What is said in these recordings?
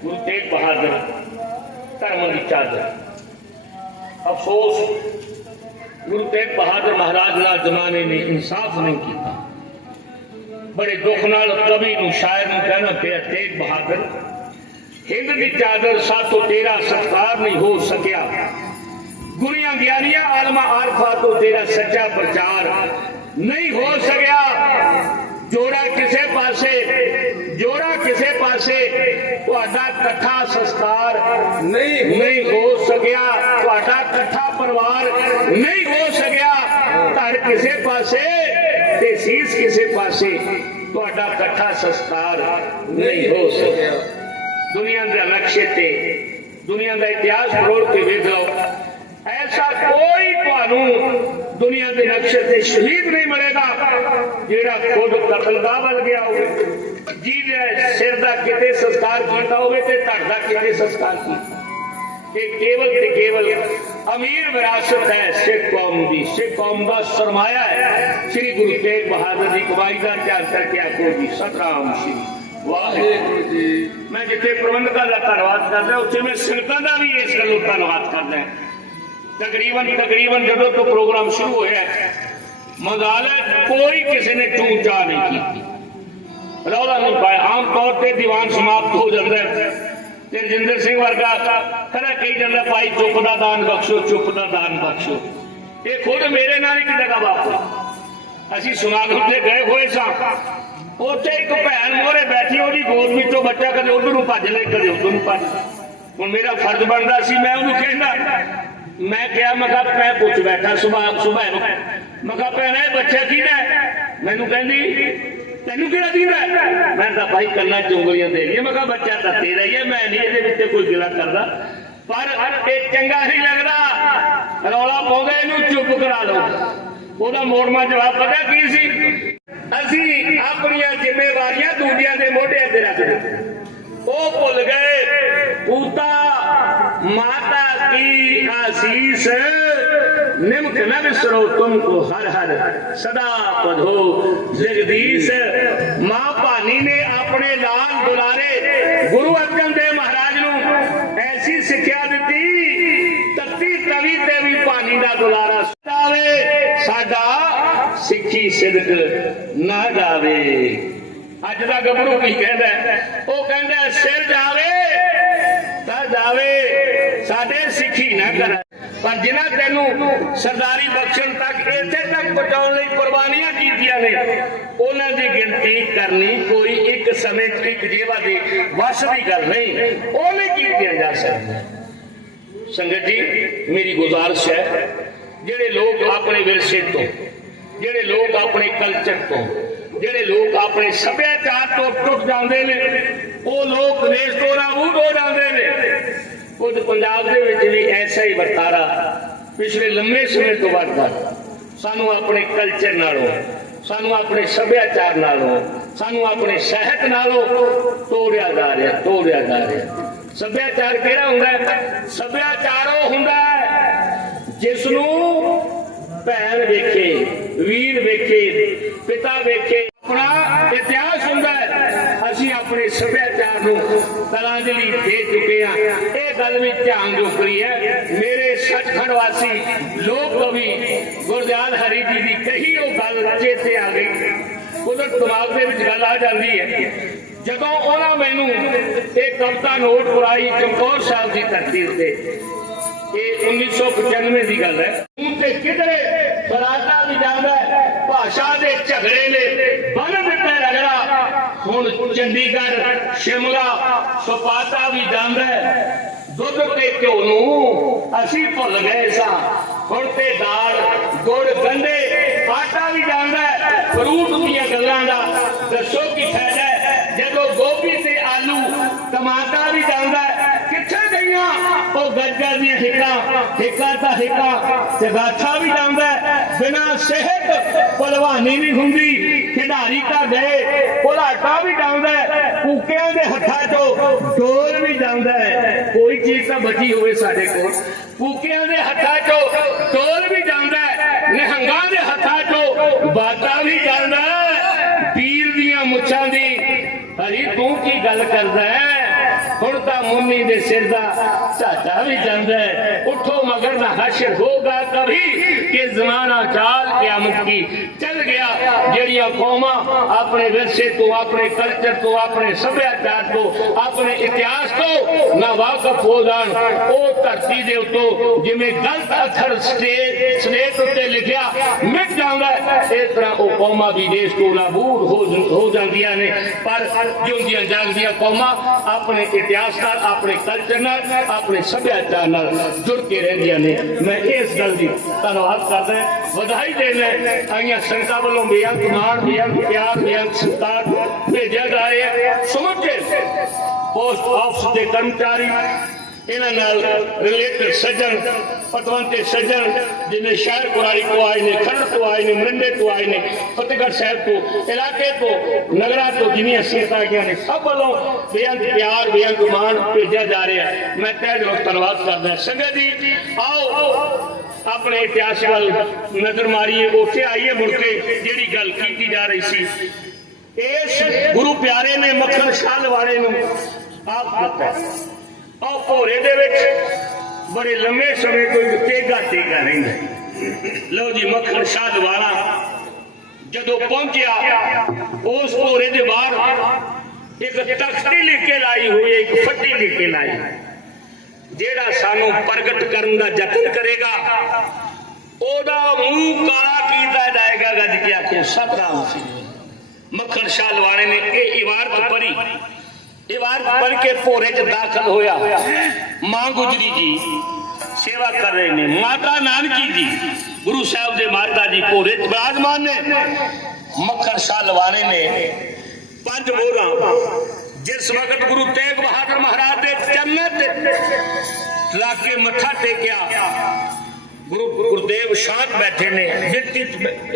गुरु तेग बहादुर धर्म की चादर। अफसोस गुरु तेग बहादुर महाराज नाल जमाने ने इंसाफ नहीं किया। बड़े दुख नाल कवि नूं शायर नूं कहना पिया, तेग बहादुर हिंद की चादर साथों तेरा सत्कार नहीं हो सकिया, दुनिया ज्ञानिया आलमा आरफा तो तेरा सच्चा प्रचार नहीं हो सकिया। जोड़ा किसे पासे तुहाडा कट्ठा संस्कार नहीं हो सकिया, तुहाडा कट्ठा परिवार नहीं हो सकिया। धड़ किसे पासे ते सीस किसे पासे, तुहाडा कट्ठा संस्कार नहीं हो सकिया। दुनिया के नक्शे ते दुनिया का इतिहास फरोल के वेख लो, ऐसा कोई तुहानू दुनिया के नक्शे से शहीद नहीं मिलेगा जिहड़ा खुद कतलगाह बन गया हो, जिहदे सिर का किते संस्कार किया होवे ते धड़ दा किते संस्कार किया। केवल ते केवल अमीर विरासत है सिख कौम की, सिख कौम का सरमाया है। श्री गुरु तेग बहादुर की कमाई का ध्यान करके आखो जी सतराम श्री वाहिगुरू जी। मैं जिथे प्रबंधकों का धन्यवाद करदा उत्थे मैं संगतां दा भी इस गल्लों धन्यवाद करदा। तकरीबन जदों तो प्रोग्राम शुरू होया मजाल कोई किसी ने टू चा नहीं की, रौला नहीं पाया। आम तौर पर दीवान समाप्त हो जाता है, रजिंदर सिंह वर्गा खरा कही जाता भाई चुप का दान बख्शो, चुप का दान बख्शो। ये खुद मेरे नाल एक जगह वापस असीं समागम से गए हुए सां, उत्थे एक भैन मोहरे बैठी, ਉਹਦੀ गोद ਵਿੱਚੋਂ ਬੱਚਾ कदे उधर ਨੂੰ ਭੱਜ ले कदे उधर ਨੂੰ ਭੱਜ। ਹੁਣ मेरा फर्ज बनता सी, मैं ਉਹਨੂੰ कहना, मैं क्या मैं पुछ बैठा सुबह मैं कहा भैने बच्चा किहदा, मैनू कहंदी तैनू किहड़ा दिंदा, मैं कहा भाई कन्ना चुंगलियां दे रही। मैं कहा बच्चा तो तेरा ही है, मैं नहीं इहदे विच कोई गिला करदा, पर ये चंगा नहीं लगदा, रौला पाउंदा इहनू चुप करा लो। ਉਹਦਾ ਮੋੜਮਾ जवाब पता की सी, ਅਸੀਂ ਆਪਣੀਆਂ ਜ਼ਿੰਮੇਵਾਰੀਆਂ ਦੂਜਿਆਂ ਦੇ ਮੋਢਿਆਂ ਤੇ ਰੱਖਦੇ, ਉਹ ਭੁੱਲ गए पूता माता की आशीष निमक न बिसरो तुमको हर हर सदा पधो जगदीश। मां भानी ने अपने लाल दुलारे गुरु अर्जन देव महाराज नूं ऐसी सिक्ख्या दी, तत्ती तवी ते भी भानी का दुलारा जावे, साडा सिक्खी सिदक ना जावे। अज का गभरू की कहता है, वो कहता सिर जावे तां जावे साडे सिक्खी ना करे। पर जिन्हां तैनू सरदारी बख्शण तक इत्थे तक पहुंचाउण लई कुर्बानियां कीतियां ने, उन्हां दी गिनती करनी कोई एक समय एक जेवा दे वश दी गल नहीं, ਉਹ नहीं कीतियां जा सकदी। संगत जी मेरी गुजारिश है, ਜਿਹੜੇ लोग अपने विरसे तो, ਜਿਹੜੇ लोग अपने कल्चर तो, ਜਿਹੜੇ लोग अपने सभ्याचार तो टुट जाते हैं, वो लोग देश तो नाबूद हो जाते हैं। खुद पंजाब दे विच भी ऐसा ही वर्तारा पिछले लंबे समय तो बढ़ता, सानू अपने कल्चर नालों, सानू अपने सभ्याचार नालों, सानू अपने साहित्य नालों तोड़िया जा रहा। सभ्याचार किहड़ा हुंदा है? सभ्याचार वो हुंदा है जिसनूं भैन वेखे, वीर वेखे, पिता वेखे, अपना इतिहास हुंदा है। असीं अपने सभ्याचार नूं तलांजलि दे चुके हैं। ये गल भी ध्यान जो करी है, मेरे सचखंड वासी लोक कवि गुरदयाल हरी जी की कही वो गल चेते आ गई, उधर दिमाग के विच गल आ जाती है। जदों उन्होंने मैनू एक कविता नोट कराई चमकौर साहब की धरती उत्ते, ये 1995 की गल है। किधरे बराता भी जाता है, भाषा के झगड़े ने बन दिता रगड़ा, हुण चंडीगढ़ शिमला सपाटा भी जाता है। दुध ते घ्यो नूं असीं भुल गए सां, हुण ते दाल गुड़ गंढे आटा भी जाता है। फ्रूट दीयां गल्लां दा दसो की फायदा है, जदों गोभी ते आलू टमाटर भी जाता है। कित्थे गईयां ਉਹ ਗੱਜਾਂ ਦੀਆਂ ਹਿੱਕਾਂ ਤਾਂ ਹਿੱਕਾਂ ਤੇ ਗਾਠਾ ਵੀ ਜਾਂਦਾ, ਬਿਨਾਂ ਸਿਹਤ ਭਲਵਾਨੀ ਨਹੀਂ ਹੁੰਦੀ। ਖਿਡਾਰੀ ਤਾਂ ਗਏ ਘੁਲਾਟਾ ਵੀ ਜਾਂਦਾ, ਕੂਕਿਆਂ ਦੇ ਹੱਥਾਂ ਚੋਂ ਡੋਰ ਵੀ ਜਾਂਦਾ। ਕੋਈ ਚੀਜ਼ ਤਾਂ ਬਚੀ ਹੋਵੇ ਸਾਡੇ ਕੋਲ, ਕੂਕਿਆਂ ਦੇ ਹੱਥਾਂ ਚੋਂ ਡੋਰ ਵੀ ਜਾਂਦਾ, ਨਿਹੰਗਾਂ ਦੇ ਹੱਥਾਂ ਚੋਂ ਬਾਟਾ ਵੀ ਜਾਂਦਾ। ਪੀਰ ਦੀਆਂ ਮੁੱਛਾਂ ਦੀ ਹਰੀ ਤੂੰ ਕੀ ਗੱਲ ਕਰਦਾ, ਹੁਣ छोटा मुन्नी दे सिर दा झाटा भी जाता है। उठो मगर ना हशर होगा कभी कि जमाना चाल क़यामत की चल गया। जड़ियां कौमां अपने विरसे तो, अपने कल्चर तो, अपने सभ्याचार तो, अपने इतिहास तो ना वाकफ हो जान, वो धरती दे उत्तों जिवें गलत अखर स्लेट उत्ते लिखिया मिट जांदा है, इस तरह वो कौमां भी देश को नाबूद हो जांदियां ने। पर जिउंदियां जागदियां कौमां अपने इतिहास नाल, अपने कल्चर नाल, अपने सभ्याचार नाल जुड़ के रहंदियां ने। मैं इस गल दी धन्नवाद करदा, बधाई देना। आईयां संगतां वालों बेअंत मान, बेअंत प्यार, बेअंत सत्कार भेजा जा रहा है। समझे पोस्ट ऑफिस के कर्मचारी, इन्हां नाल रिलेटेड सज्जन, पतवंते सज्जन जिन्हें शहर कुरारी को आए ने, खरड़ तो आए ने, मरिंडे तो आए ने, फतेहगढ़ साहब तो, इलाके तो, नगरा तो जिन्हें सीट आ गई ने, सब वालों बेअंत प्यार, बेअंत मान भेजा जा रहा है। मैं तय दिलों धन्नवाद करदा। संगत जी आओ अपने इतिहास वाल नजर मारिए, उसे आइए मुड़ के जिहड़ी गल की जा रही सी। इस गुरु प्यारे ने मक्खन शाह लवाड़े नूं आप दिता और भोरे दे विच बड़े लंबे समय कोई तेगा तेगा रहिंदा। लो जी मक्खन शाह लवाड़ा जदों पहुंचिया उस भोरे दे बाहर एक तख्ती लिख के लाई हुई, एक फट्टी लिख के लाई, जेड़ा सानू प्रगट करने का यत्न करेगा ओदा मुंह काला कीता जाएगा। गज के आखे सतनाम सिंह। मक्खन शाह लवाड़े ने यह इबारत पढ़ी, इबारत पढ़ के भोरे च दाखिल होया। मां गुजरी जी सेवा कर रहे ने, माता नानकी जी गुरु साहब के माता जी भोरे च विराजमान ने। मक्खन शाह लवाड़े ने 5 मोहरां जिस वक्त गुरु तेग बहादुर महाराज के चरणों लाके मत्था टेकिया, गुरु गुरुदेव शांत बैठे ने, बिरती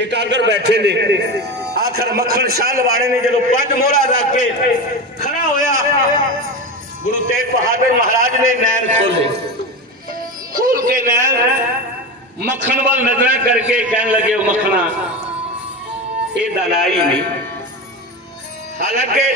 एकाग्र बैठे ने। आखिर मक्खन शाह लवाड़े ने जो 5 मोहरा रख के खड़ा होया, गुरु तेग बहादुर महाराज ने नैन खोले, खोल के नैन मक्खन वाल नजर करके कहने लगे, मक्खना ये दानाई नहीं। हालांकि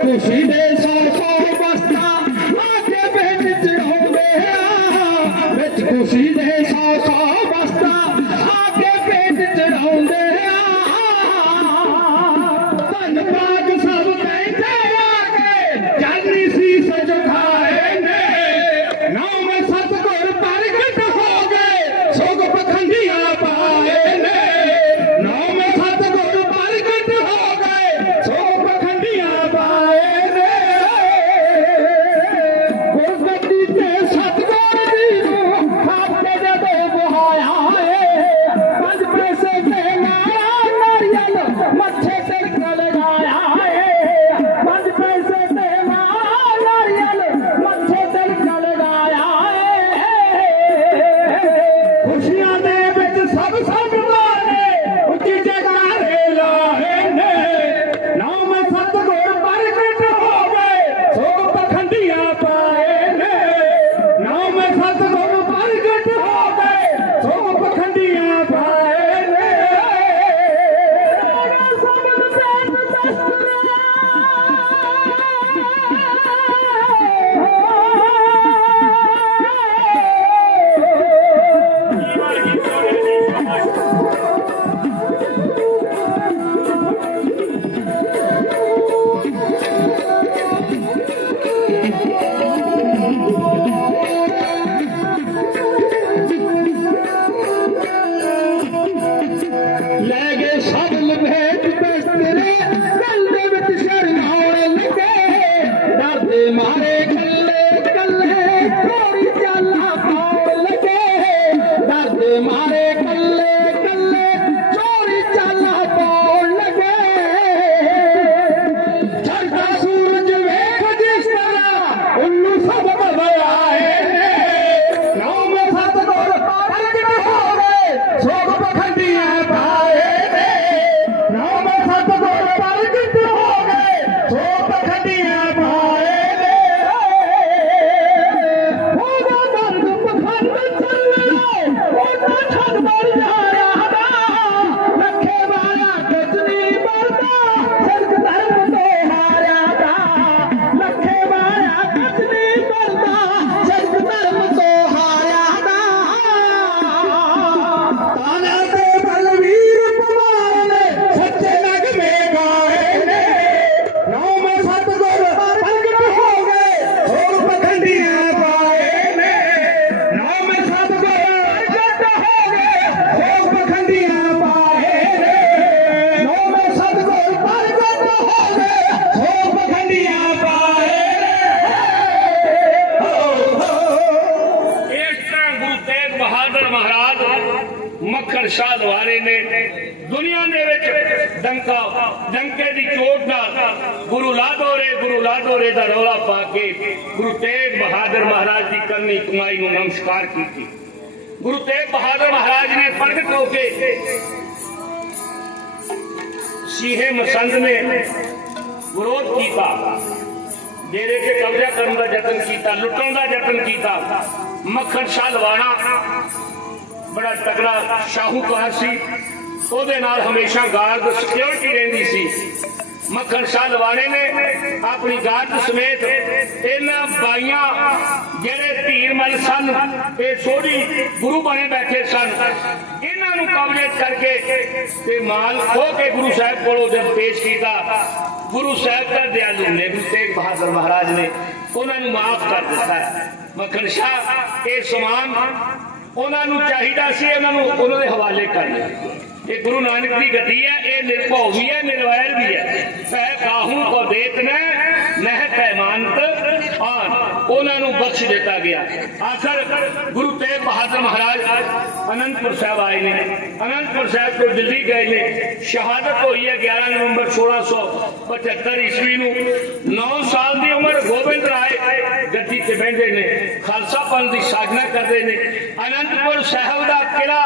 खुशी दे सौ सौ बस्ता आगे बेच चढ़ाउंदे आ, विच खुशी दे सौ सौ बस्ता आगे बेच चढ़ाउंदे आ। धन भाग सब कहते आगे चलनी शीस झुकाए ने, नाम सतगुर प्रगट हो गए, सुख पखंडिया पाए ने। मारे कल्ले कल्ले चोरी चाला पाउण लगे चढ़दा सूरज वेख जिस तरह उल्लू सब बदलाए ने नौ में सत गोर प्रगट हो गए सोग पखंडियां पाए ने नौ में सत गोर प्रगट हो गए सोग पखंडियां पाए ने ਉਹਦਾ ਦਰਦ ਪਖੰਡ ਚੱਲਿਆ ਉਹਦਾ ਛੱਡ ਮਰ ਜਾਇਆ ਦਾ ਲੱਖੇ ਵਾਲਾ ਗਜਨੀ ਮਰਦਾ ਸਿਰਕ ਧਰਮ ਤੋਂ ਹਾਰਿਆ ਦਾ ਲੱਖੇ ਵਾਲਾ ਗਜਨੀ ਮਰਦਾ ਸਿਰਕ ਧਰਮ ਤੋਂ ਹਾਰਿਆ ਦਾ ਤਾਨਾ ਤੇ ਬਲਵੀਰ ਪਵਾਰ ਨੇ ਸੱਚੇ ਨਗਮੇ ਗਾਏ ਨੇ ਨੌ ਮੈਂ ਸਤ ਗੁਰ ਪ੍ਰਗਟ ਹੋ ਗਏ ਹੋਰ ਪਖੰਡੀਆਂ ਪਾਏ ਨੇ ਨੌ ਮੈਂ ਸਤ ਗੁਰ ਪ੍ਰਗਟ ਹੋ ਗਏ ਹੋਰ ਪਖੰਡੀਆਂ ਪਾਏ ਨੇ ਨੌ ਮੈਂ ਸਤ ਗੁਰ ਪ੍ਰਗਟ ਹੋ ਗਏ ਹੋਰ ਪਖੰਡੀਆਂ ਪਾਏ ਇਸ ਤਰ੍ਹਾਂ ਗੁਰੂ ਤੇਗ ਬਹਾਦਰ ਮਹਾਰਾਜ ਮੱਖਣ ਸ਼ਾਹ ਲਵਾਰੇ ਨੇ ਦੁਨੀਆ ਦੇ ਵਿੱਚ ਡੰਕੇ ਦੀ ਚੋਟ ਨਾਲ ਗੁਰੂ ਲਾਦੋਰੇ ਦਾ ਰੌਲਾ ਪਾ ਕੇ ਗੁਰੂ ਤੇਗ ਬਹਾਦਰ ਮਹਾਰਾਜ ਦੀ ਕਰਨੀ ਕਮਾਈ ਨੂੰ ਨਮਸਕਾਰ ਕੀਤੀ। ਗੁਰੂ ਤੇਗ ਬਹਾਦਰ ਮਹਾਰਾਜ ਨੇ ਪ੍ਰਗਟ ਹੋ ਕੇ ਸੀਹੇ ਮਸੰਦ ਨੇ ਵਿਰੋਧ ਕੀਤਾ, ਡੇਰੇ ਤੇ ਕਬਜ਼ਾ ਕਰਨ ਦਾ ਯਤਨ ਕੀਤਾ, ਲੁੱਟਣ ਦਾ ਯਤਨ ਕੀਤਾ। ਮੱਖਣ ਸ਼ਾਹ ਲਵਾਣਾ ਬੜਾ ਤਕੜਾ ਸ਼ਾਹੂਕਾਰ ਸੀ, ਉਹਦੇ ਨਾਲ ਹਮੇਸ਼ਾ ਗਾਰਡ ਸਿਕਿਉਰਿਟੀ ਰਹਿੰਦੀ ਸੀ। ਮੱਖਣ ਸ਼ਾਹ ਲਵਾਣੇ ਨੇ ਆਪਣੀ ਗਾਰਡ ਸਮੇਤ ਇਹਨਾਂ ਬਾਈਆਂ ਜਿਹੜੇ ਧੀਰਮਲ ਸਨ, ਇਹ ਸੋਢੀ ਗੁਰੂ ਬਣੇ ਬੈਠੇ ਸਨ, ਇਹਨਾਂ ਨੂੰ ਕਬਜ਼ੇ ਕਰਕੇ ਤੇ ਮਾਲ ਖੋਹ ਕੇ ਗੁਰੂ ਸਾਹਿਬ ਕੋਲੋਂ ਜਦ ਪੇਸ਼ ਕੀਤਾ, ਗੁਰੂ ਸਾਹਿਬ ਦਾ ਦਿਆਲੂ ਨੇ ਗੁਰੂ ਤੇਗ ਬਹਾਦਰ ਮਹਾਰਾਜ ਨੇ ਉਹਨਾਂ ਨੂੰ ਮਾਫ ਕਰ ਦਿੱਤਾ। ਮੱਖਣ ਸ਼ਾਹ ਇਹ ਸਮਾਨ ਉਹਨਾਂ ਨੂੰ ਚਾਹੀਦਾ ਸੀ, ਉਹਨਾਂ ਦੇ ਹਵਾਲੇ ਕਰ ਲਿਆ। ਇਹ ਗੁਰੂ ਨਾਨਕ ਦੀ ਗੱਦੀ ਹੈ, ਇਹ ਨਿਰਭਉ ਵੀ ਹੈ, ਨਿਰਵੈਰ ਵੀ ਹੈ। ਸਹਿ ਕਾਹੂ ਕੋ ਦੇਤ ਨਹਿ ਪੈਮਾਨਤ ਆਨ, ਉਹਨਾਂ ਨੂੰ ਬਖਸ਼ ਦਿੱਤਾ ਗਿਆ। ਆਖਰ ਗੁਰੂ ਤੇਗ ਬਹਾਦਰ ਮਹਾਰਾਜ ਅਨੰਦਪੁਰ ਸਾਹਿਬ ਆਏ ਨੇ, ਅਨੰਦਪੁਰ ਸਾਹਿਬ ਤੋਂ ਦਿੱਲੀ ਗਏ ਨੇ। ਸ਼ਹਾਦਤ ਹੋਈ ਹੈ 11 ਨਵੰਬਰ 1675 ਈਸਵੀ ਨੂੰ। 9 ਸਾਲ ਦੀ ਉਮਰ ਗੋਬਿੰਦ ਰਾਏ ਗੱਦੀ ਤੇ ਬੈਠੇ ਨੇ, ਖਾਲਸਾ ਪੰਥ ਦੀ ਸਾਜਨਾ ਕਰਦੇ ਨੇ। ਅਨੰਦਪੁਰ ਸਾਹਿਬ ਦਾ ਕਿਲਾ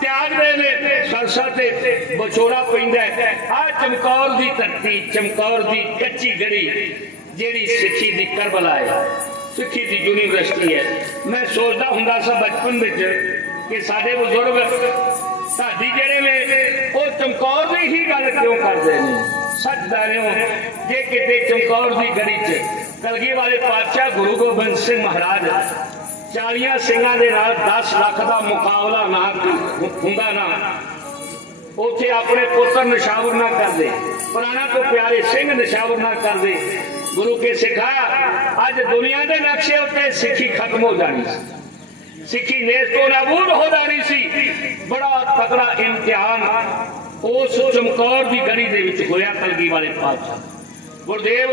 ਤਿਆਗਦੇ ਨੇ, ਸਰਸਾ ਤੇ ਵਿਛੋੜਾ ਪੈਂਦਾ। ਆ ਚਮਕੌਰ ਦੀ ਧਰਤੀ, ਚਮਕੌਰ ਦੀ ਕੱਚੀ ਗੜੀ ਜਿਹੜੀ ਸਿੱਖੀ ਦੀ ਕਰਬਲਾ ਹੈ, ਸਿੱਖੀ ਦੀ ਯੂਨੀਵਰਸਿਟੀ ਹੈ। ਮੈਂ ਸੋਚਦਾ ਹੁੰਦਾ ਸੀ ਬਚਪਨ ਵਿੱਚ ਕਿ ਸਾਡੇ ਬਜ਼ੁਰਗ ਸਾਡੀ ਜਿਹੜੇ ਨੇ ਉਹ ਚਮਕੌਰ ਦੀ ਹੀ ਗੱਲ ਕਿਉਂ ਕਰਦੇ ਨੇ। ਸੱਚ ਦੱਸਿਓ, ਜੇ ਕਿਤੇ ਚਮਕੌਰ ਦੀ ਗੜੀ 'ਚ ਕਲਗੀ ਵਾਲੇ ਪਾਤਸ਼ਾਹ ਗੁਰੂ ਗੋਬਿੰਦ ਸਿੰਘ ਮਹਾਰਾਜ 40 ਸਿੰਘਾਂ ਦੇ ਨਾਲ 10 ਲੱਖ ਦਾ ਮੁਕਾਬਲਾ ਨਾ ਹੁੰਦਾ ਨਾ, ਉੱਥੇ ਆਪਣੇ ਪੁੱਤਰ ਨਿਸ਼ਾਵਰ ਨਾ ਕਰਦੇ, ਪੁਰਾਣਾ ਤੋਂ ਪਿਆਰੇ ਸਿੰਘ ਨਿਸ਼ਾਵਰ ਨਾ ਕਰਦੇ। ਗੁਰੂ ਕੇ ਸਿੱਖਾ ਅੱਜ ਦੁਨੀਆ ਦੇ ਨਕਸ਼ੇ ਉੱਤੇ ਸਿੱਖੀ ਖਤਮ ਹੋ ਜਾਣੀ ਸੀ, ਸਿੱਖੀ ਨੇਸ ਤੋਂ ਨਾਬੂਦ ਹੋ ਜਾਣੀ ਸੀ। ਬੜਾ ਤਕੜਾ ਇਮਤਿਹਾਨ ਉਸ ਚਮਕੌਰ ਦੀ ਗੜੀ ਦੇ ਵਿੱਚ ਹੋਇਆ। ਕਲਗੀ ਵਾਲੇ ਪਾਤਸ਼ਾਹ गुरुदेव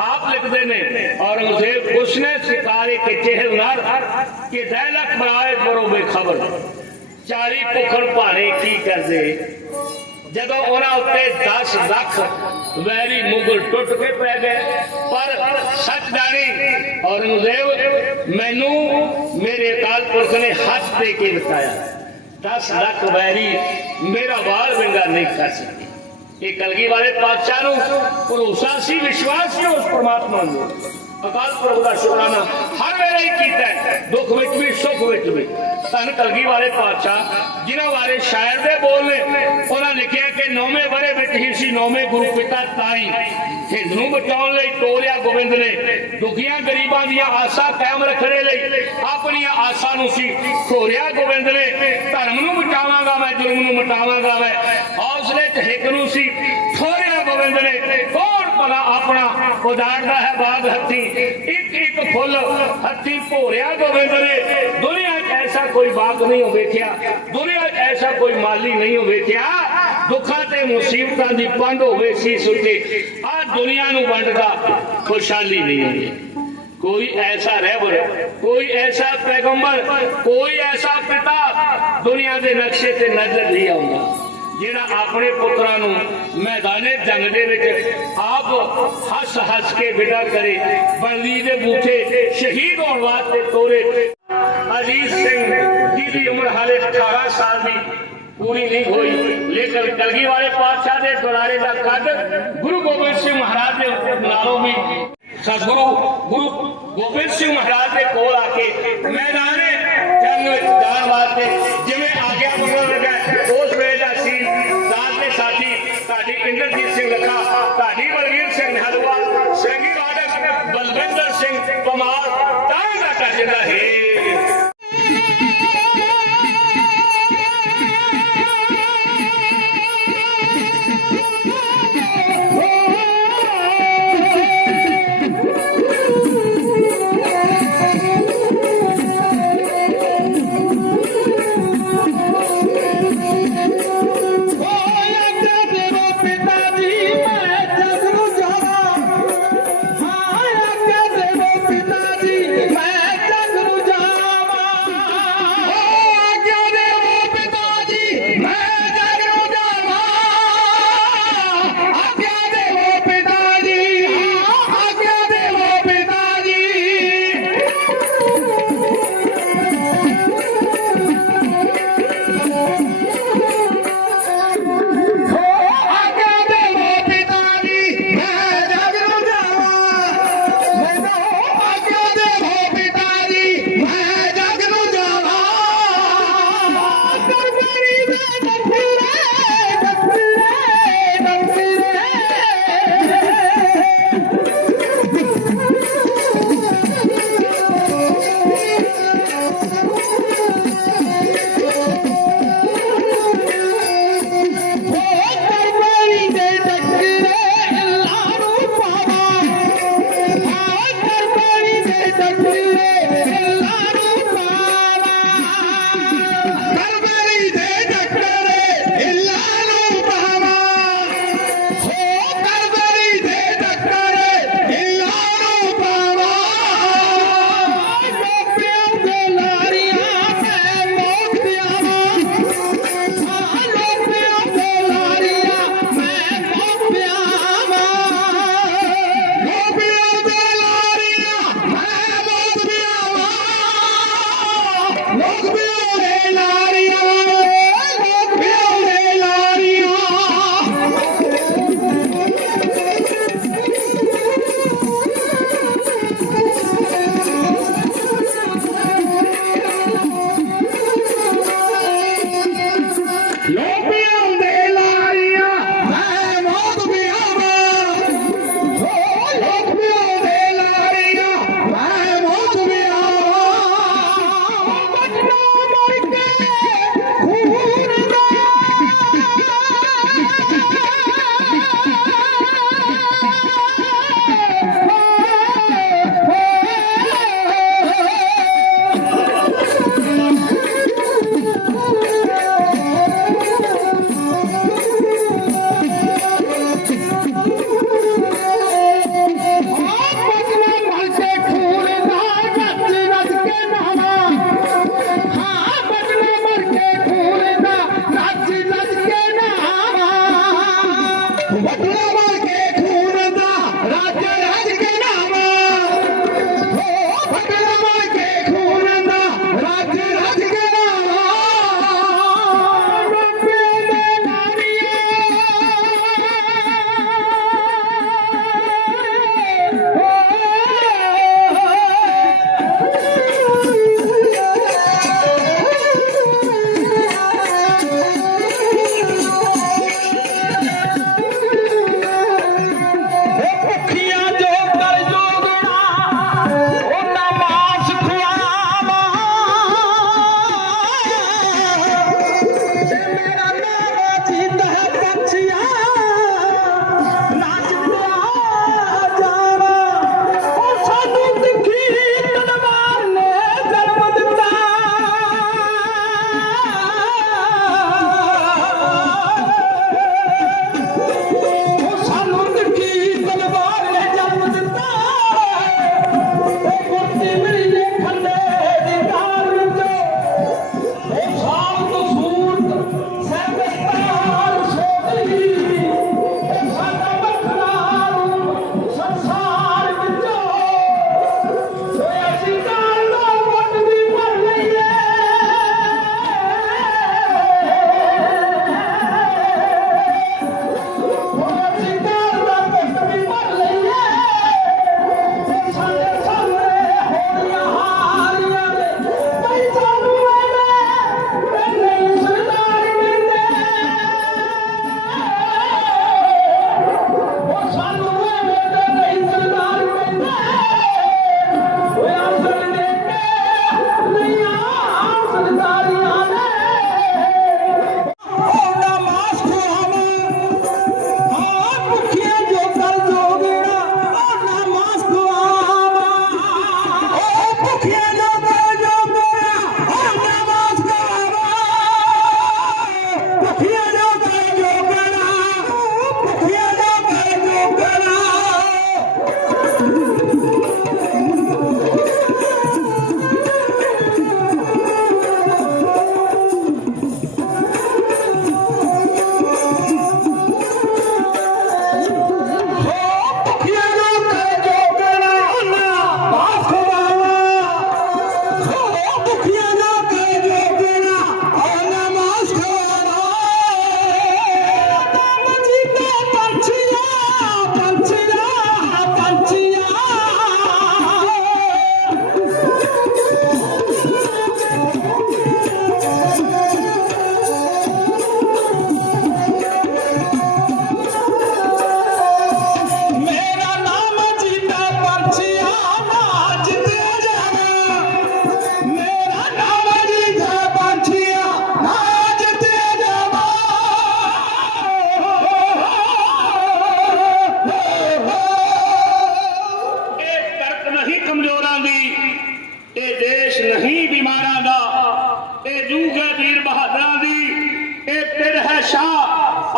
आप लिखते ने, औरंगजेब उसने शिकारे के चेहर नार के दैलक बनाए बरो बेखबर 40 भुखड़ भाने की करते जदों उन्होंने उत्ते 10 लाख वैरी मुगल टुट के पै गए। पर सच जानी औरंगजेब मैनू मेरे अकाल पुरख ने हाथ दे के बताया 10 लाख वैरी मेरा वाल विंगा नहीं कर सकते। ये कलगी वाले पातशाह नूं भरोसा सी, विश्वास सी उस परमात्मा नूं। अकाल पुरख दा शुकराना हर वेले ही कीता है, दुख विच भी सुख विच भी। धन कलगी वाले पातशाह जिन्हां बारे शायर दे बोल ने, उन्हां लिखिया कि 9वें वरे विच ही सी 9वें गुरु पिता ताई हिंद नूं बचाउण लई टोरिया गोबिंद ने। दुखियां गरीबां दीयां आसां कायम रखणे लई अपणीਆਂ आसां नूं सी खोरिया गोबिंद ने। धर्म नूं बचावांगा मैं, जुल्म नूं मिटावांगा मैं, हौसले च हिक नूं सी खोरिया गोबिंद ने। कौन भला अपना उजाड़दा है बाग हथी, एक एक फुल हथी भोरिया गोबिंद ने। दुनिया ऐसा कोई बाग नहीं हो वेख्या, दुनिया ऐसा कोई माली नहीं हो वेख्या, दुखा ते मुसीबतां दी पंड होवे सी सुते। आ दुनिया नूं वंडदा खुशहाली नहीं होंदी। कोई ऐसा रहबर, कोई ऐसा पैगंबर, कोई ऐसा पिता ਦੁਨੀਆ ਦੇ ਨਕਸ਼ੇ ਤੇ ਨਜ਼ਰ ਨਹੀਂ ਆਉਂਦਾ ਜਿਹੜਾ ਆਪਣੇ ਪੁੱਤਰਾਂ ਨੂੰ ਮੈਦਾਨੇ ਜੰਗ ਦੇ ਵਿੱਚ ਆਪ ਹੱਸ ਕੇ ਵਿਦਾ ਕਰੇ ਬਲਦੀ ਦੇ ਬੂਥੇ ਸ਼ਹੀਦ ਹੋਣ ਵਾਸਤੇ ਤੋਰੇ ਅਜੀਤ ਸਿੰਘ ਜਿਹਦੀ ਉਮਰ ਹਾਲੇ 18 ਸਾਲ ਦੀ पूरी नहीं हुई लेकिन कलगी वाले पातशाह के दुलारे का कद गुरु गोबिंद सिंह महाराज के नालों भी सतगुरु गुरु गोबिंद सिंह महाराज के कोल आके मैदान जंग जान वास्ते जिवें आज्ञा मंगण लगा उस वेले दा सीन साथ के साथी ताड़ी इंद्रजीत सिंह लखा ताड़ी बलवीर सिंह निहलवा सिंगी वादक बलविंदर सिंह पमार तां दा कर दिंदा है करबली दे टक्कर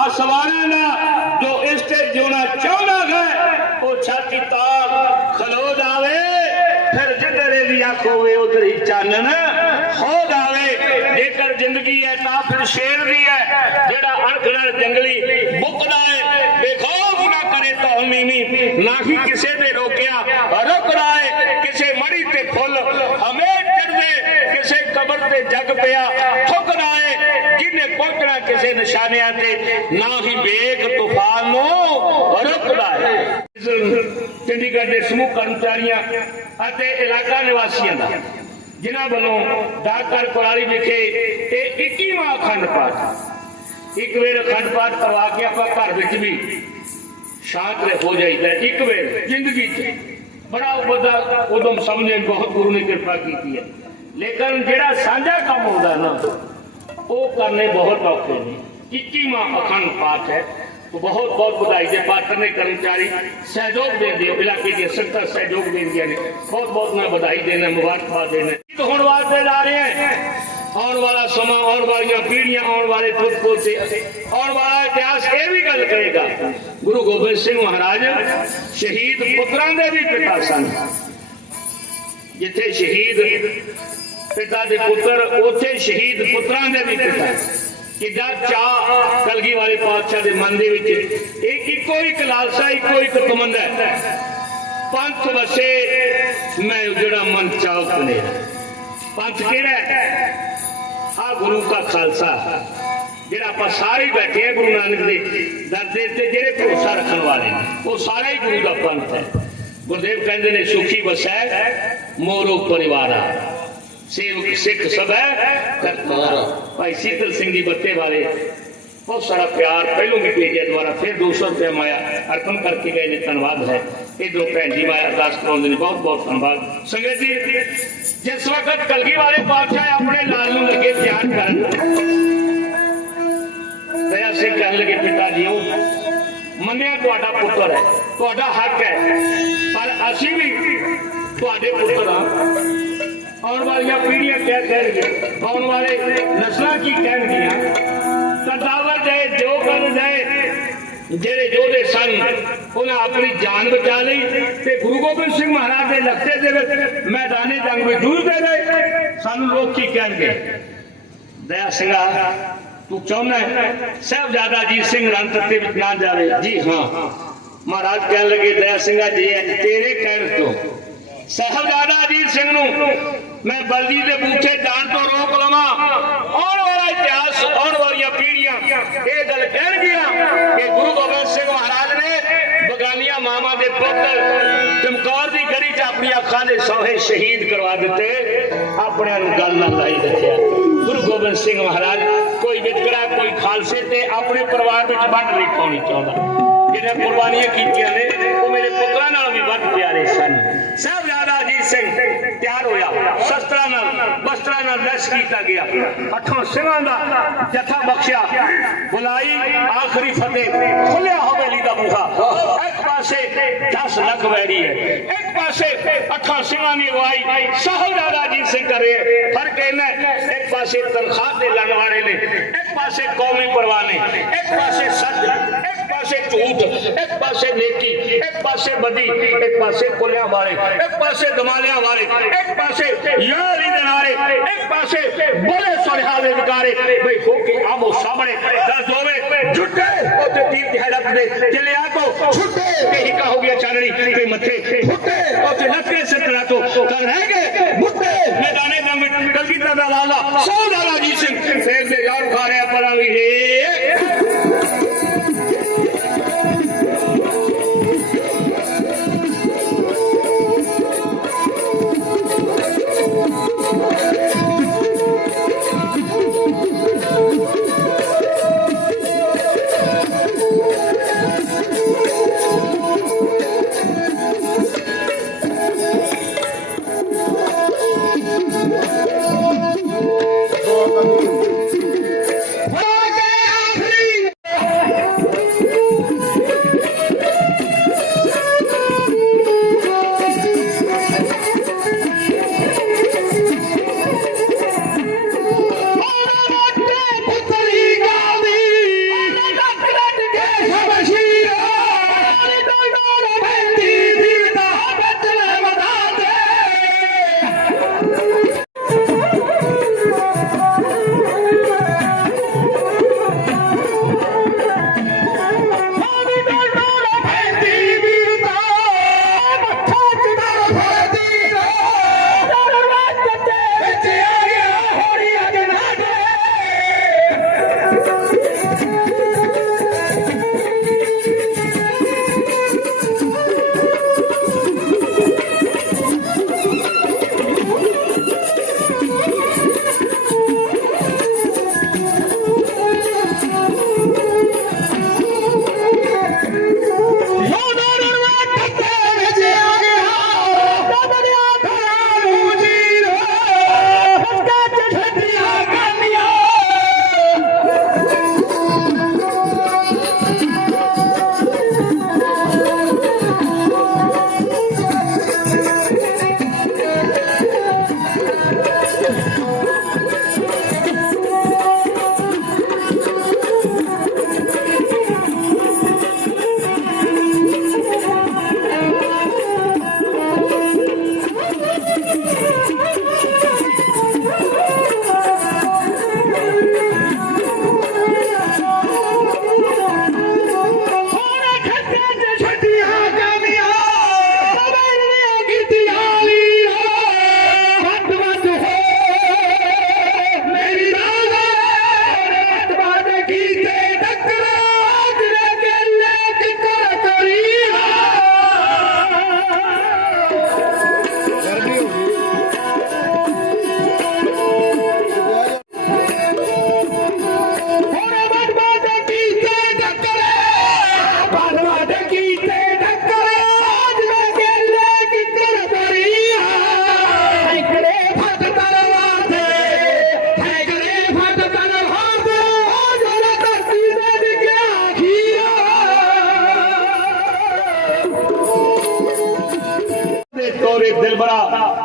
आ सवारा ना जो इस ते जोना चाहना है वो छाती ताक खलो जावे फिर जिधरे दी आंख होवे उधर ही चानन हो जावे जेकर जिंदगी है ता फिर शेर दी है जेड़ा अणखड़ जंगली मुकदा है बेखौफ ना करे तो नीवी ना ही किसे दे रोकिया रुक रहा है किसे मड़ी ते फुल हमें चढ़दे किसे कबर ते जग पिया ठुक रहा है जिन्हें पहुंचना किसी निशानियां ते ना ही वेग तूफान नो रुकदा है चंडीगढ़ के समूह कर्मचारियों ਅਤੇ ਇਲਾਕਾ ਨਿਵਾਸੀਆਂ ਦਾ ਜਿਨ੍ਹਾਂ ਵੱਲੋਂ ਡਾਕਘਰ ਕੁਰਾਲੀ ਵਿਖੇ ਇਹ 21ਵਾਂ ਅਖੰਡ ਪਾਠ ਇੱਕ ਵੇਰ ਅਖੰਡ ਪਾਠ ਕਰਵਾ ਕੇ ਆਪਾਂ ਘਰ ਵਿੱਚ ਵੀ ਸ਼ਾਂਤ ਹੋ ਜਾਈਦਾ ਇੱਕ ਵੇਰ ਜ਼ਿੰਦਗੀ 'ਚ ਬੜਾ ਵੱਡਾ ਉਦਮ ਸਮਝੇ ਬਹੁਤ ਗੁਰੂ ਨੇ ਕਿਰਪਾ ਕੀਤੀ ਹੈ ਲੇਕਿਨ ਜਿਹੜਾ ਸਾਂਝਾ ਕੰਮ ਹੁੰਦਾ ਨਾ ਉਹ ਕਰਨੇ ਬਹੁਤ ਔਖੇ ਨੇ 21ਵਾਂ ਅਖੰਡ ਪਾਠ है तो बहुत बहुत बधाई दे पात्र ने कर्मचारी सहयोग दे दियो इलाके की संस्था सहयोग दे दिया ने बहुत बहुत मैं बधाई देना मुबारकबाद देना तो होने वास्ते जा रहे हैं आने वाला समा आने वाली पीढ़ियां आने वाले पुत पोते आने वाला इतिहास ये भी गल करेगा गुरु गोबिंद सिंह महाराज शहीद पुत्रां दे भी पिता सन जिथे शहीद पिता दे पुत्र उथे शहीद पुत्रां दे भी पिता किदा चाह कलगी वाले पातशाह के मन एक इको एक लालसा इको एक तमन्ना है पंथ वसे मैं उजड़ा मन चाह बने पंथ केड़ा आ गुरु का खालसा जेड़ा आप सारे बैठे हैं गुरु नानक दे दर दे ते जेड़े भरोसा रखने वाले वो सारा ही गुरु का पंथ है गुरुदेव कहते ने सुखी वसै मोरो परिवारा सेवक सिख सब है करतार भाई शीतल सिंह जी बत्ते वाले बहुत सारा प्यार पहलों भी भेजा दोबारा फिर 200 रुपया माया अर्पण करके गए ने धन्यवाद है इधरों भैन जी माया अरदास कराते बहुत बहुत धन्यवाद संगत जी जिस वक्त कलगी वाले पातशाह अपने लाल नूं लगे ध्यान करन दया सिंह कहन लगे पिता जी मन्निया तुहाडा पुत्र है तुहाडा हक है पर असीं भी तुहाडे पुत्र हां आने वाली पीढ़ियां क्या कह आने वाले नस्ल की कह कदावर जाए जो कर जाए जेड़े योधे सन उन्हें अपनी जान बचा ली ते गुरु गोबिंद सिंह महाराज के लखते दे मैदाने जंग में जूझते रहे सानू लोग की कह दया सिंह तू चाहना है साहबजादा अजीत सिंह रन तत्ते ना जाए जी हाँ महाराज कह लगे दया सिंह जी तेरे कहने तो साहबजादा अजीत सिंह नूं मैं बल्दी के बूथे जान तो रोक लवा आने वाला इतिहास आने वाली पीढ़ियां ये गल कह गया कि गुरु गोबिंद सिंह महाराज ने बगानिया मामा के पुत्र चमकौर की गढ़ी च अपनी अखा के सौहे शहीद करवा दिते अपने गल ना लाई रखिया गुरु गोबिंद सिंह महाराज कोई वितकरा कोई खालसे ते अपने परिवार में वंड नहीं पानी चाहता जिन्हें कुर्बानियां कीतियां ने वो मेरे पुत्रों नाल भी वध प्यारे सन साहबजादा अजीत सिंह तैयार होया शस्त्रां नाल वस्त्रां नाल लैस कीता गया अठों सिंहां दा जथा बख्शिया बुलाई आखिरी फतेह खुलिया हवेली दा बूहा एक पासे 10 लाख वैरी है एक पासे अठों सिंहां दी अगवाई साहबजादा अजीत सिंह करे फर्क इन्ना एक पासे तनख्वाह दे लण वाले ने एक पासे कौमी परवाह ने एक पासे सच एक पासे झूठ एक पासे नेकी एक पासे बदी एक पासे कुलिया वाले एक पासे दमालिया वाले एक पासे यारी दे नारे एक पासे बड़े सुलहा दे विकारे भाई हो के आमो सामने दर्द होवे झुटे ओते तीर दिहाड़ा दे चलिया तो छुटे कहीं का हो गया चांदनी के मथे छुटे ओते लटके सतरा तो कर रह गए मुट्टे मैदाने जंग में कलगीधर दा लाला साहबजादा अजीत सिंह फेर दे यार खा रहा पर भी के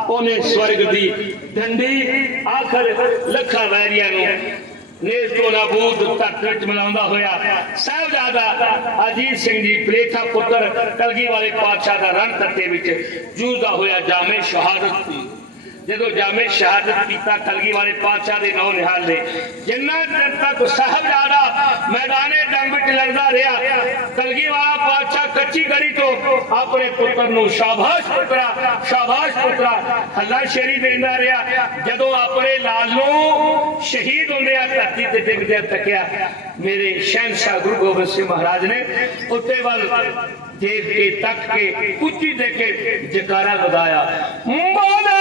ਉਹਨੇ ਸਵਰਗ ਦੀ ਡੰਡੀ ਆਖਰ ਲੱਖਾਂ ਵੈਰੀਆਂ ਨੂੰ ਨੇਜ਼ ਤੋਂ ਨਾਬੂਦ ਧਰਤ ਵਿੱਚ ਮਿਲਾਉਂਦਾ ਹੋਇਆ ਸਾਹਿਬਜ਼ਾਦਾ ਅਜੀਤ ਸਿੰਘ ਜੀ ਪਲੇਠਾ ਪੁੱਤਰ ਕਲਗੀ ਵਾਲੇ ਪਾਤਸ਼ਾਹ ਦਾ ਰਣ ਤੱਤੇ ਵਿੱਚ ਜੂਝਦਾ ਹੋਇਆ ਜਾਮੇ ਸ਼ਹਾਦਤ ਦੀ ਜਦੋਂ ਜਾਮੇ ਸ਼ਹਾਦਤ ਪੀਤਾ ਕਲਗੀ ਵਾਲੇ ਪਾਤਸ਼ਾਹ ਦੇ ਨੌ ਨਿਹਾਲੇ ਜਿੰਨਾ ਚਿਰ ਤੱਕ ਸਾਹਿਬਜ਼ਾਦਾ ਮੈਦਾਨੇ ਜੰਗ ਵਿੱਚ ਲੜਦਾ ਰਿਹਾ ਕਲਗੀ ਵਾਲਾ ਪਾਤਸ਼ਾਹ ਕੱਚੀ ਗੜੀ ਤੋਂ ਆਪਣੇ ਪੁੱਤਰ ਨੂੰ ਸ਼ਾਬਾਸ਼ ਪੁੱਤਰਾ ਹੱਲਾ ਸ਼ੇਰੀ ਦਿੰਦਾ ਰਿਹਾ ਜਦੋਂ ਆਪਣੇ ਲਾਲ ਨੂੰ ਸ਼ਹੀਦ ਹੁੰਦੇ ਆ ਧਰਤੀ ਤੇ ਡਿੱਗਦੇ ਤੱਕਿਆ ਮੇਰੇ ਸ਼ਹਿਨशाह ਗੁਰੂ ਗੋਬਿੰਦ ਸਿੰਘ ਮਹਾਰਾਜ ਨੇ ਉੱਤੇ ਵੱਲ ਦੇਖ ਕੇ ਤੱਕ ਕੇ ਉੱਚੀ ਦੇ ਕੇ ਜਕਾਰਾ ਲਗਾਇਆ ਬੋਲੇ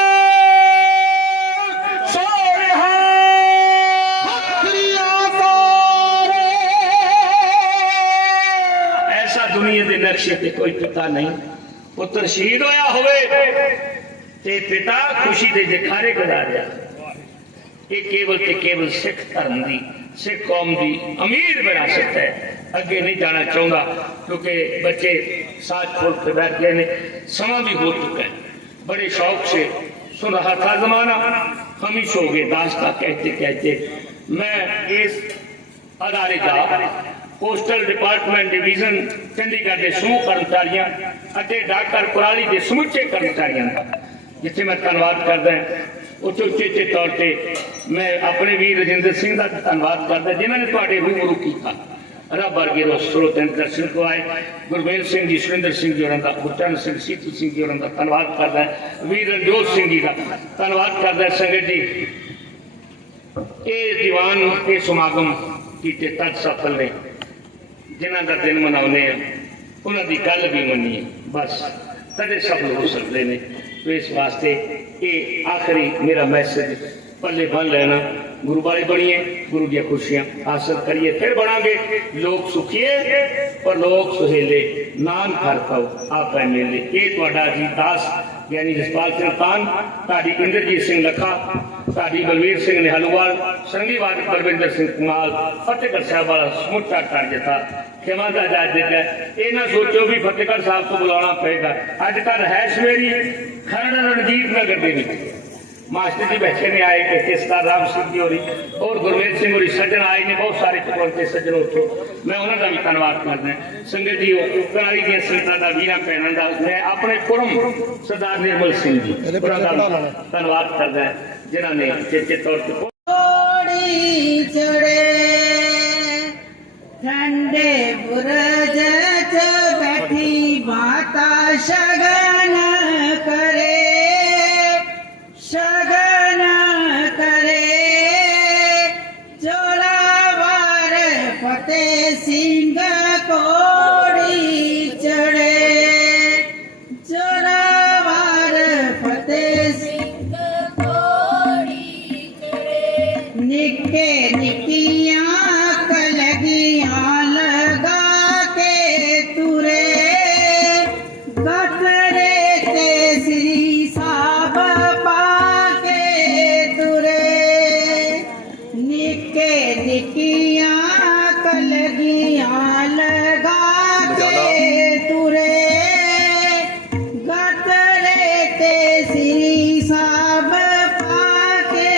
दुनिया के नक्शे ते कोई पिता नहीं पुत्र शहीद होया होवे ते पिता खुशी दे जखारे करा रहा ये केवल ते केवल सिख धर्म दी सिख कौम दी अमीर विरासत है अगे नहीं जाना चाहूंगा क्योंकि बच्चे साथ खोल के बैठ गए ने समा भी हो चुका है बड़े शौक से सुन रहा था जमाना हम ही सो गए दास्ता कहते कहते मैं इस अदारे का पोस्टल डिपार्टमेंट डिवीजन चंडीगढ़ के समूह कर्मचारियों डाकघर कुराली के समुचे कर्मचारियों का जिथे मैं धन्यवाद करदा उचे तौर पर मैं अपने वीर रजिंदर सिंह का धन्यवाद करदा जिन्होंने तुहाडे रूबरू किया रब वर्गे स्रोत दर्शन को आए गुरमेल सिंह जी सुरेंद्र सिंह जी होरां दा गुरचरण सिंह सीतू सिंह जी होरां दा धन्यवाद करदा वीर रंजोत सिंह जी का धन्यवाद करदा संगत जी ये दीवान के समागम कीते तद सफल ने जिन्हों का दिन मनाने उन्होंने गल भी मनी बस तदे सफल हो सकते हैं तो इस वास्ते ये आखिरी मेरा मैसेज पल्ले बन लेना गुरु वाले बनिए गुरु दी खुशियां हासिल करिए फिर बनांगे लोग सुखिए और लोग सुहेले नाम घर पाओ आप मेले ये तुहाडा जी दास यानी जसपाल सिंह तान ताड़ी इंद्रजीत सिंह लखा ताड़ी बलवीर सिंह निहलवाल संगीवाद परविंदर सिंह कुमाल फतेहगढ़ साहब वाला समुचा टारगेट था खेमा का जाज देता है ये ना सोचो भी फतेहगढ़ साहब को बुलाना पड़ेगा अज कल रहायश मेरी खरड़ रणजीत नगर के मास्टर जी बैठे ने आए कि सरदार राम सिंह जी होरी और गुरमेल सिंह होरी सज्जन आए ने बहुत सारे चुकौते सज्जन उठो मैं उन्होंने का भी धन्यवाद करना संगत जी कराली दी संगतां दा वीरां भैणां दा मैं अपने कुरम सरदार निर्मल सिंह जी धन्यवाद करदा जिन्होंने चेचे तौर पर चढ़े ठंडे बुरज च बैठी माता शगन करे जोरावर फतेह सिंह कोड़ी चढ़े जोरावर फतेह सिंह कोड़ी चढ़े निके निकियां कलगियां लगा के तुरे गठरे ते श्री साब पाके तुरे निके निकियां कलगियां लगा के तुरे गठरे ते श्री साब पाके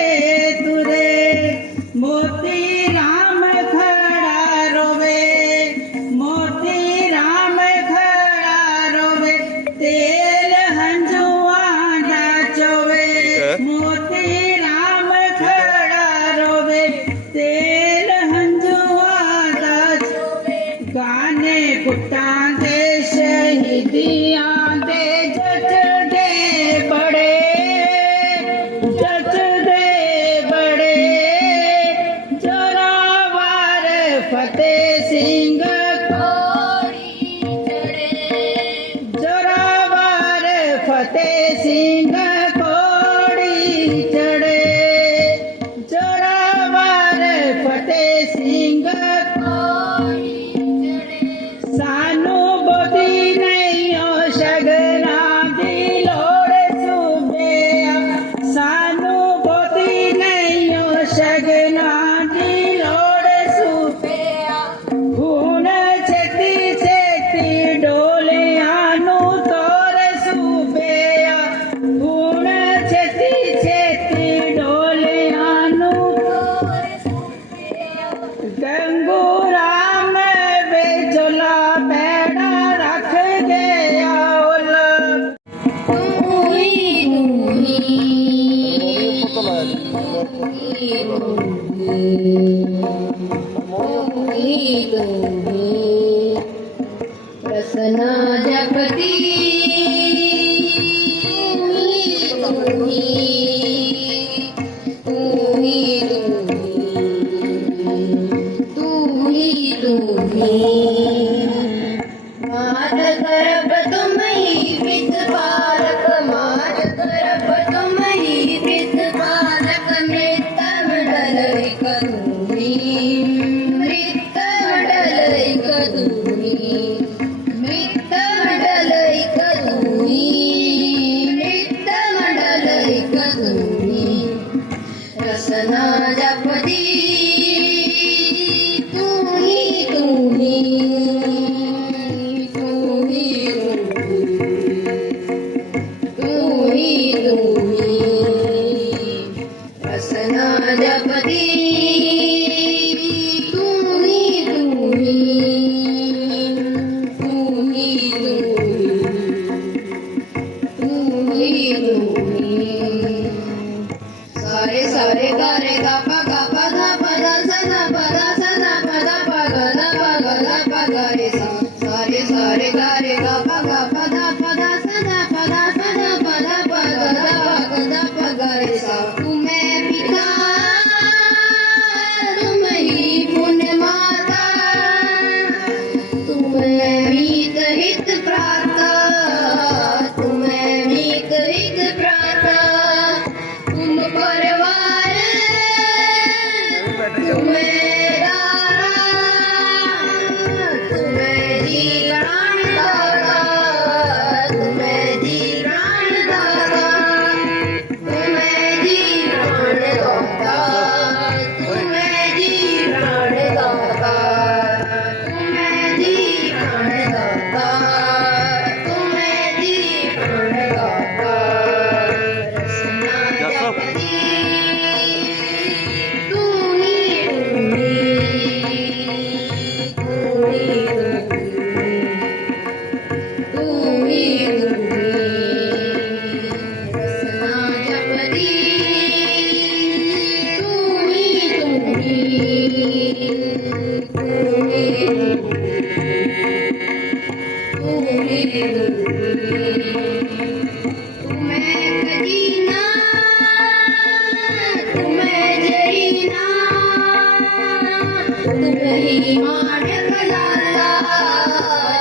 तुरे मोती राम खड़ा रोवे मोती राम खड़ा रोवे तेल हंजुआ ना चोवे मोती राम खड़ा रोवे तेल हंजुआ ना चोवे गाने गुट्टां दे शहीदियां दे जज दे बड़े जोरावर फतेह सिंह कोड़ी चढ़े जोरावर फतेह सिंह कोड़ी चढ़े जोरावर फतेह सिंह कोड़ी चढ़े सानू बोधी नहीं ओ शगना दी लोड़ सूबे सानू बोधी नहीं ओ शगना दी लोड़ सूबे खून मात गर्भ तुम्ही विद बालक मात गर्भ तुम्ही विद बालक मृत मंडल एक तुम्ही मृत मंडल एक तुम्ही मृत मंडल एक तुम्ही मृत मंडल एक तुम्ही रसना जपती तुम्ही तुम्ही तुम्ही तुम्ही तुम्ही रसना जपती तुम्ही तुम्ही तुम्ही तुम्ही तुम्ही सारे सारे गारे गा पा धा पा धा सा धा पा धा सा धा पा धा पा गा धा पा गा रे सा सारे सारे गारे गा पा धा सा धा पा धा पा धा पा गा धा पा गा रे सा तुम्हें पिता तुम ही पुण्य माता तुम्हें मीत हित प्राता तुम्हें मीत हित प्राता तुम परिवार तुम्हें दारा तुम्हें जी प्राण दारा तुम्हें जी प्राण दारा तुम्हें जी प्राण दाता तुम्हें जी प्राण दाता तुम्हें जी प्राण दाता तुम्हें जी प्राण दाता रसना जपती तुम्ही तुम्ही तुम्ही रसना जपती तुम्ही तुम्ही तुम्हें कदीना तुम्हें जरीना तुम्ही माणक लाला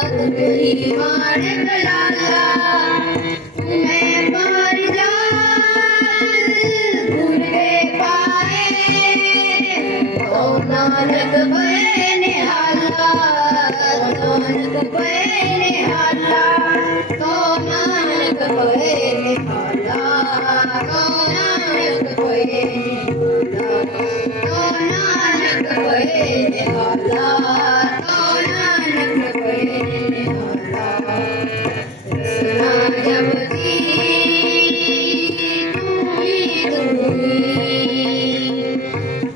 तुम्ही माणक लाला तुम्हें पार जा गुरे पाए तो नानक बने हाला तो नानक बने हाला तो नानक बने हाला तो नानक बने तो नानक बने हाला तो नानक बने हाला रसना जपती तुम्ही तुम्ही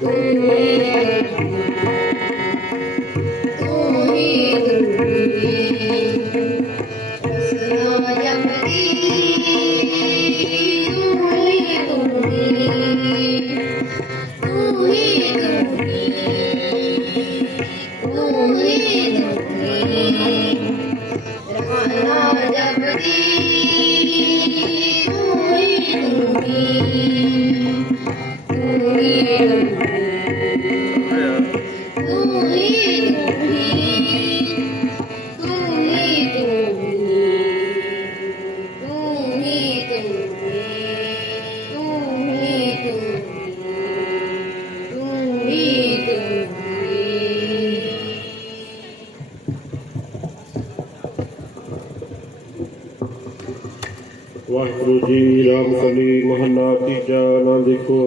तुम्ही तुम्ही रसना जपती तुम्ही तुम्ही तुम्ही रसना जपती वाहिगुरु जी राम कली महला तीजा आनंद देखो